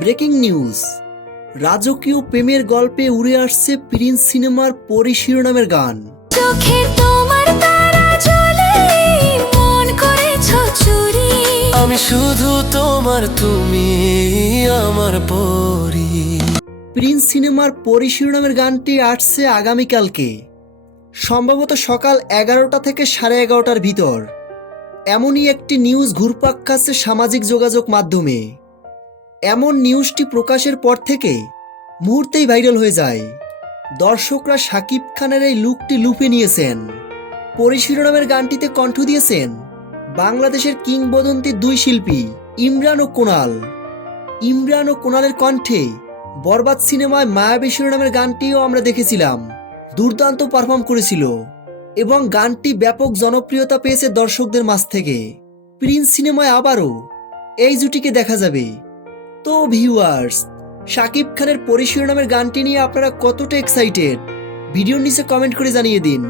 Breaking news, রাজকীয় প্রেমের গল্পে উড়ে আসছে প্রিন্স সিনেমার পরি শিরোনামের গান। চোখের তোমার তারা জ্বলে, মন করেছো চুরি। আমি শুধু তোমার, তুমি আমার পরি। প্রিন্স সিনেমার পরি শিরোনামের গানটি আসছে আগামীকালকে, সম্ভবত সকাল 11টা থেকে 11:30টার ভিতর। এমনই একটি নিউজ ঘুরপাক খাচ্ছে সামাজিক যোগাযোগ মাধ্যমে। এমন নিউজটি প্রকাশের পর থেকে মুহূর্তেই ভাইরাল হয়ে যায়। দর্শকরা শাকিব খানের এই লুকটি লুফে নিয়েছেন। পরি শিরোনামের গানটিতে কণ্ঠ দিয়েছেন বাংলাদেশের কিংবদন্তি দুই শিল্পী ইমরান ও কুনাল। ইমরান ও কুনালের কণ্ঠে বরবাদ সিনেমায় মায়াবী শিরোনামের গানটিও আমরা দেখেছিলাম। দুর্দান্ত পারফর্ম করেছিল এবং গানটি ব্যাপক জনপ্রিয়তা পেয়েছে দর্শকদের মাঝ থেকে। প্রিন্স সিনেমায় আবারও এই জুটিকে দেখা যাবে। তো ভিউয়ার্স, শাকিব খানের পরি শিরোনামের গানটি নিয়ে আপনারা কতটা এক্সাইটেড ভিডিওর নিচে কমেন্ট করে জানিয়ে দিন।